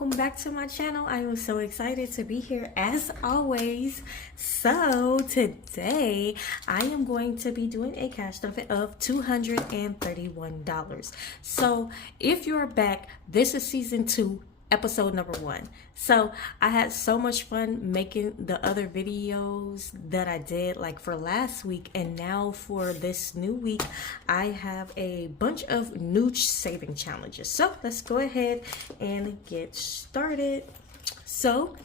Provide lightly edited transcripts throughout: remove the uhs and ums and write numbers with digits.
welcome back to my channel. I am so excited to be here as always. So today I am going to be doing a cash stuffing of $231. So if you're back, this is season 2, episode number 1. So I had so much fun making the other videos that I did like for last week, and now for this new week I have a bunch of new saving challenges. So let's go ahead and get started. So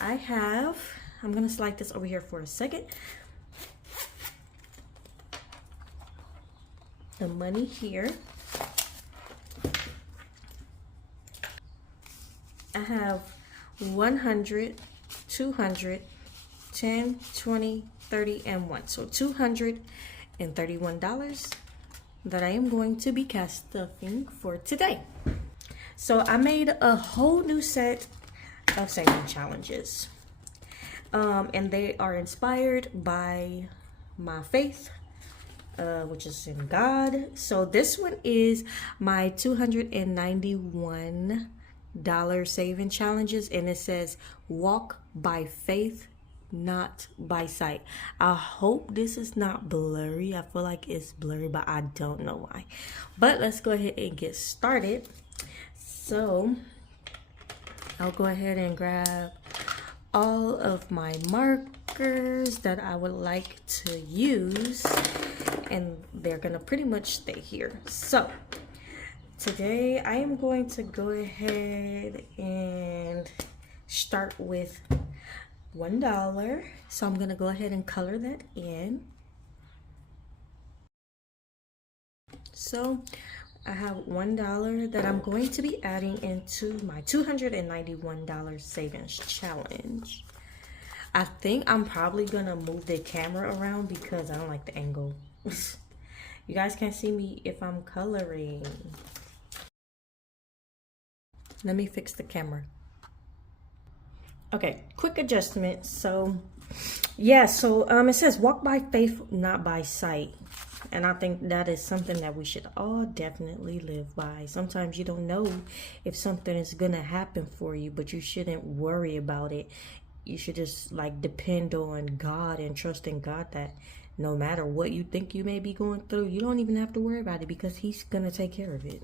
I'm gonna slide this over here for a second. The money here. I have 100, 200, 10, 20, 30, and 1. So $231 that I am going to be cash stuffing for today. So I made a whole new set of saving challenges. And they are inspired by my faith, which is in God. So this one is my $291 saving challenges, and it says walk by faith, not by sight. I hope this is not blurry. I feel like it's blurry, but I don't know why. But let's go ahead and get started. So I'll go ahead and grab all of my markers that I would like to use, and they're gonna pretty much stay here. So today I am going to go ahead and start with $1. So I'm gonna go ahead and color that in. So I have $1 that I'm going to be adding into my $291 savings challenge. I think I'm probably gonna move the camera around because I don't like the angle. You guys can't see me if I'm coloring. Let me fix the camera. Okay, quick adjustment. So yeah, so it says walk by faith, not by sight. And I think that is something that we should all definitely live by. Sometimes you don't know if something is gonna happen for you, but you shouldn't worry about it. You should just like depend on God and trust in God that no matter what you think you may be going through, you don't even have to worry about it because He's gonna take care of it.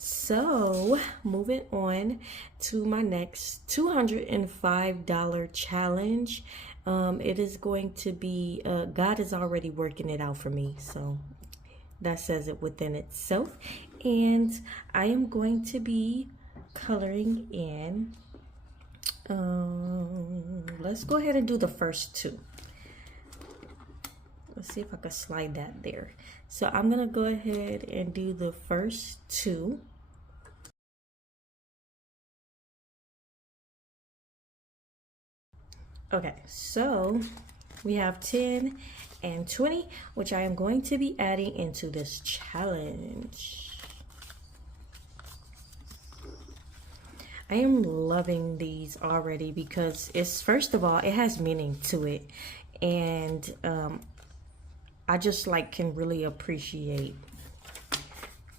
So moving on to my next $205 challenge. It is going to be God is already working it out for me, so that says it within itself. And I am going to be coloring in, let's go ahead and do the first 2. Let's see if I can slide that there. So I'm gonna go ahead and do the first 2. Okay, so we have 10 and 20, which I am going to be adding into this challenge. I am loving these already because it's, first of all, it has meaning to it, and I just like can really appreciate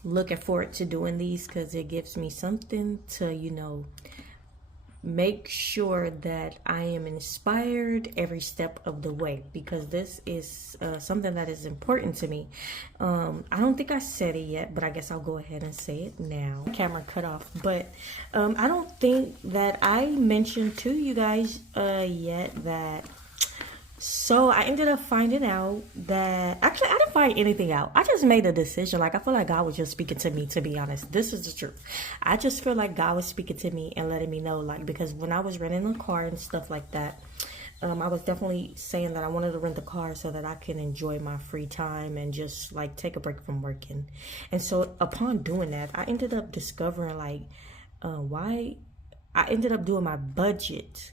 looking forward to doing these because it gives me something to, you know, make sure that I am inspired every step of the way, because this is something that is important to me. I don't think I said it yet, but I guess I'll go ahead and say it now. Camera cut off, but I don't think that I mentioned to you guys yet that, so I ended up finding out that, actually I didn't find anything out. I just made a decision. Like, I feel like God was just speaking to me, to be honest. This is the truth. I just feel like God was speaking to me and letting me know, like, because when I was renting a car and stuff like that, I was definitely saying that I wanted to rent a car so that I can enjoy my free time and just like take a break from working. And so upon doing that, I ended up discovering like why I ended up doing my budget,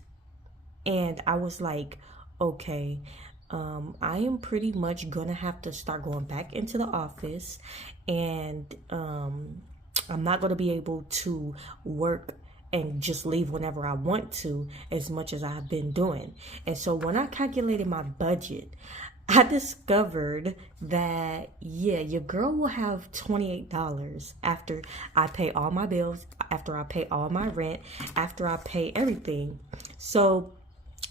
and I was like, okay, I am pretty much gonna have to start going back into the office, and I'm not gonna be able to work and just leave whenever I want to as much as I've been doing. And so when I calculated my budget, I discovered that, yeah, your girl will have $28 after I pay all my bills, after I pay all my rent, after I pay everything. So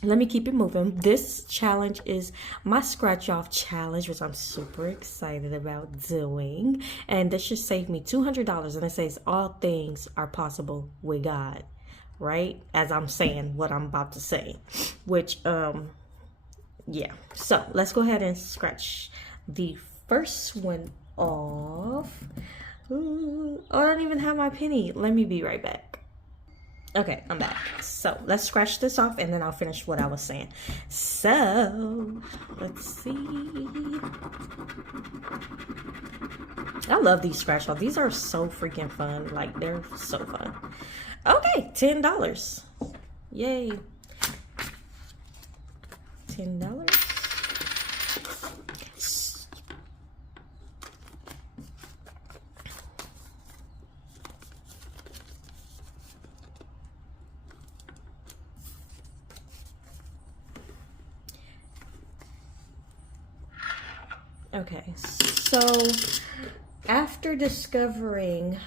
let me keep it moving. This challenge is my scratch off challenge, which I'm super excited about doing. And this should save me $200. And it says, all things are possible with God, right? As I'm saying what I'm about to say, which, yeah. So let's go ahead and scratch the first one off. Ooh, oh, I don't even have my penny. Let me be right back. Okay, I'm back. So let's scratch this off and then I'll finish what I was saying. So let's see. I love these scratch offs. These are so freaking fun. Like, they're so fun. Okay, $10. Yay. $10. Okay, so after discovering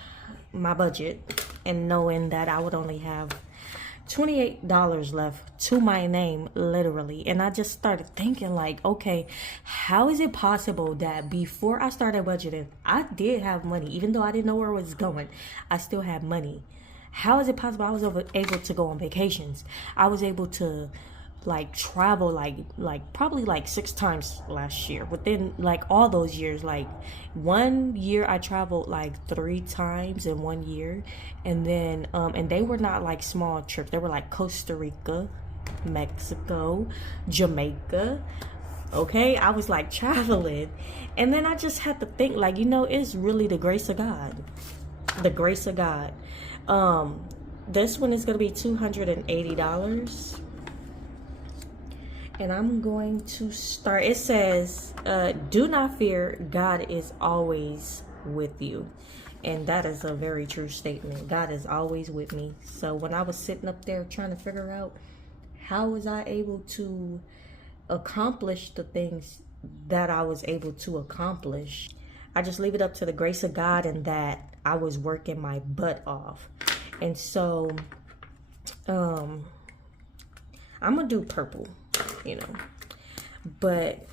my budget and knowing that I would only have $28 left to my name, literally, and I just started thinking, like, okay, how is it possible that before I started budgeting, I did have money, even though I didn't know where it was going, I still had money? How is it possible I was able to go on vacations? I was able to like travel like probably like 6 times last year. Within like all those years, like one year I traveled like 3 times in one year, and then and they were not like small trips. They were like Costa Rica, Mexico, Jamaica. Okay, I was like traveling, and then I just had to think, like, it's really the grace of God. The grace of God. This one is gonna be $280. And I'm going to start. It says, do not fear, God is always with you. And that is a very true statement. God is always with me. So when I was sitting up there trying to figure out how was I able to accomplish the things that I was able to accomplish, I just leave it up to the grace of God and that I was working my butt off. And so I'm gonna do purple, but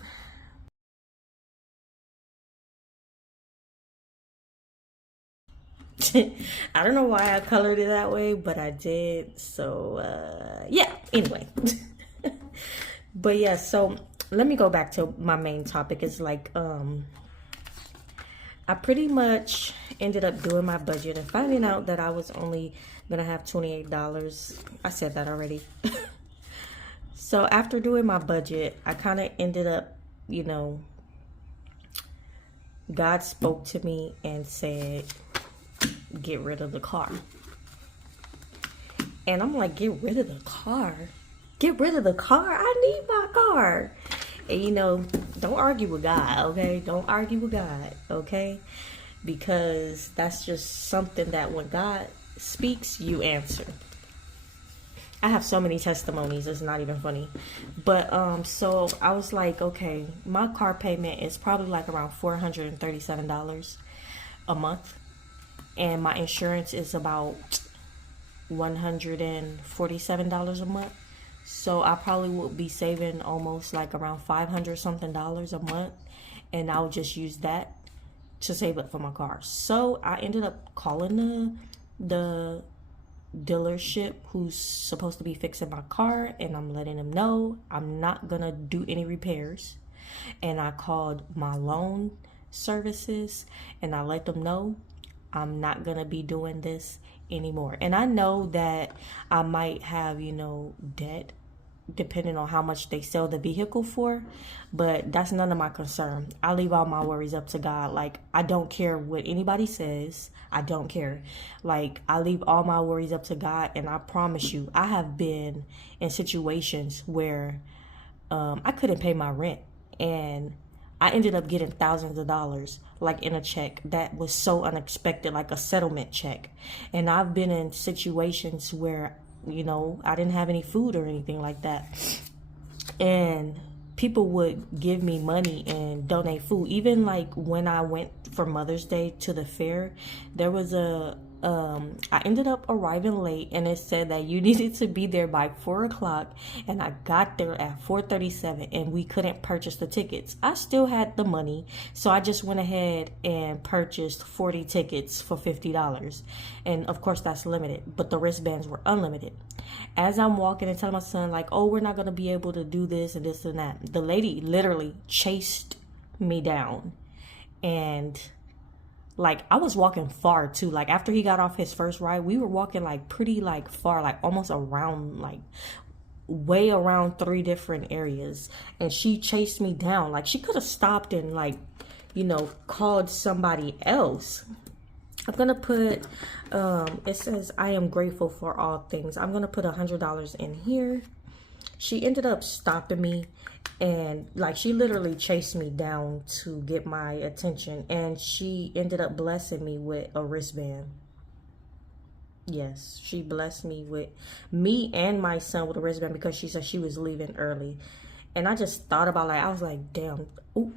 I don't know why I colored it that way, but I did. So yeah, anyway. But yeah, so let me go back to my main topic. It's like I pretty much ended up doing my budget and finding out that I was only gonna have $28. I said that already. So after doing my budget, I kind of ended up, God spoke to me and said, get rid of the car. And I'm like, get rid of the car? Get rid of the car? I need my car. And don't argue with God, okay? Don't argue with God, okay? Because that's just something that when God speaks, you answer. I have so many testimonies, it's not even funny. But so I was like, okay, my car payment is probably like around $437 a month, and my insurance is about $147 a month. So I probably would be saving almost like around $500 something a month, and I'll just use that to save up for my car. So I ended up calling the dealership who's supposed to be fixing my car, and I'm letting them know I'm not gonna do any repairs. And I called my loan services and I let them know I'm not gonna be doing this anymore. And I know that I might have debt depending on how much they sell the vehicle for, but that's none of my concern. I leave all my worries up to God. Like, I don't care what anybody says. I don't care. Like, I leave all my worries up to God, and I promise you, I have been in situations where I couldn't pay my rent, and I ended up getting thousands of dollars like in a check that was so unexpected, like a settlement check. And I've been in situations where I didn't have any food or anything like that. And people would give me money and donate food. Even like when I went for Mother's Day to the fair, there was I ended up arriving late, and it said that you needed to be there by 4 o'clock, and I got there at 4:37, and we couldn't purchase the tickets. I still had the money, so I just went ahead and purchased 40 tickets for $50, and of course that's limited, but the wristbands were unlimited. As I'm walking and telling my son like, oh, we're not gonna be able to do this and this and that, the lady literally chased me down. And like, I was walking far too. Like, after he got off his first ride, we were walking like pretty like far, like almost around, like way around 3 different areas. And she chased me down. Like, she could have stopped and like, you know, called somebody else. I'm gonna put it says I am grateful for all things. I'm gonna put $100 in here. She ended up stopping me, and like, she literally chased me down to get my attention, and she ended up blessing me with a wristband. Yes, she blessed me and my son with a wristband because she said she was leaving early. And I just thought about, like, I was like, damn. Ooh.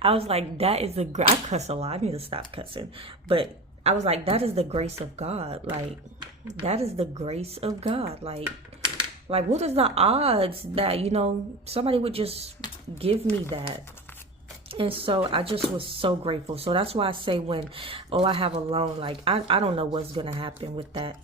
I was like, that is I cuss a lot. I need to stop cussing. But I was like, that is the grace of God. Like, that is the grace of God. Like, what is the odds that, you know, somebody would just give me that? And so I just was so grateful. So that's why I say when, oh, I have a loan, like, I don't know what's going to happen with that.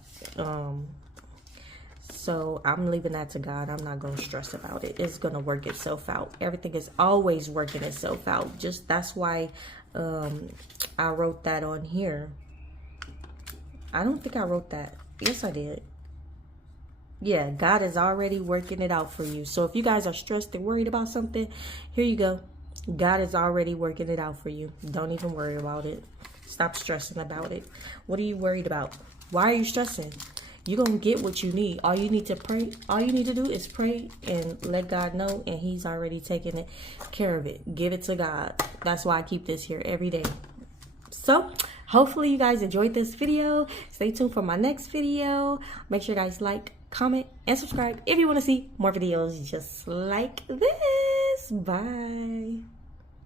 So I'm leaving that to God. I'm not going to stress about it. It's going to work itself out. Everything is always working itself out. Just that's why I wrote that on here. I don't think I wrote that. Yes, I did. Yeah, God is already working it out for you. So if you guys are stressed and worried about something, here you go. God is already working it out for you. Don't even worry about it. Stop stressing about it. What are you worried about? Why are you stressing? You're going to get what you need. All you need to pray. All you need to do is pray and let God know, and he's already taking care of it. Give it to God. That's why I keep this here every day. So hopefully you guys enjoyed this video. Stay tuned for my next video. Make sure you guys like, comment, and subscribe if you want to see more videos just like this. Bye.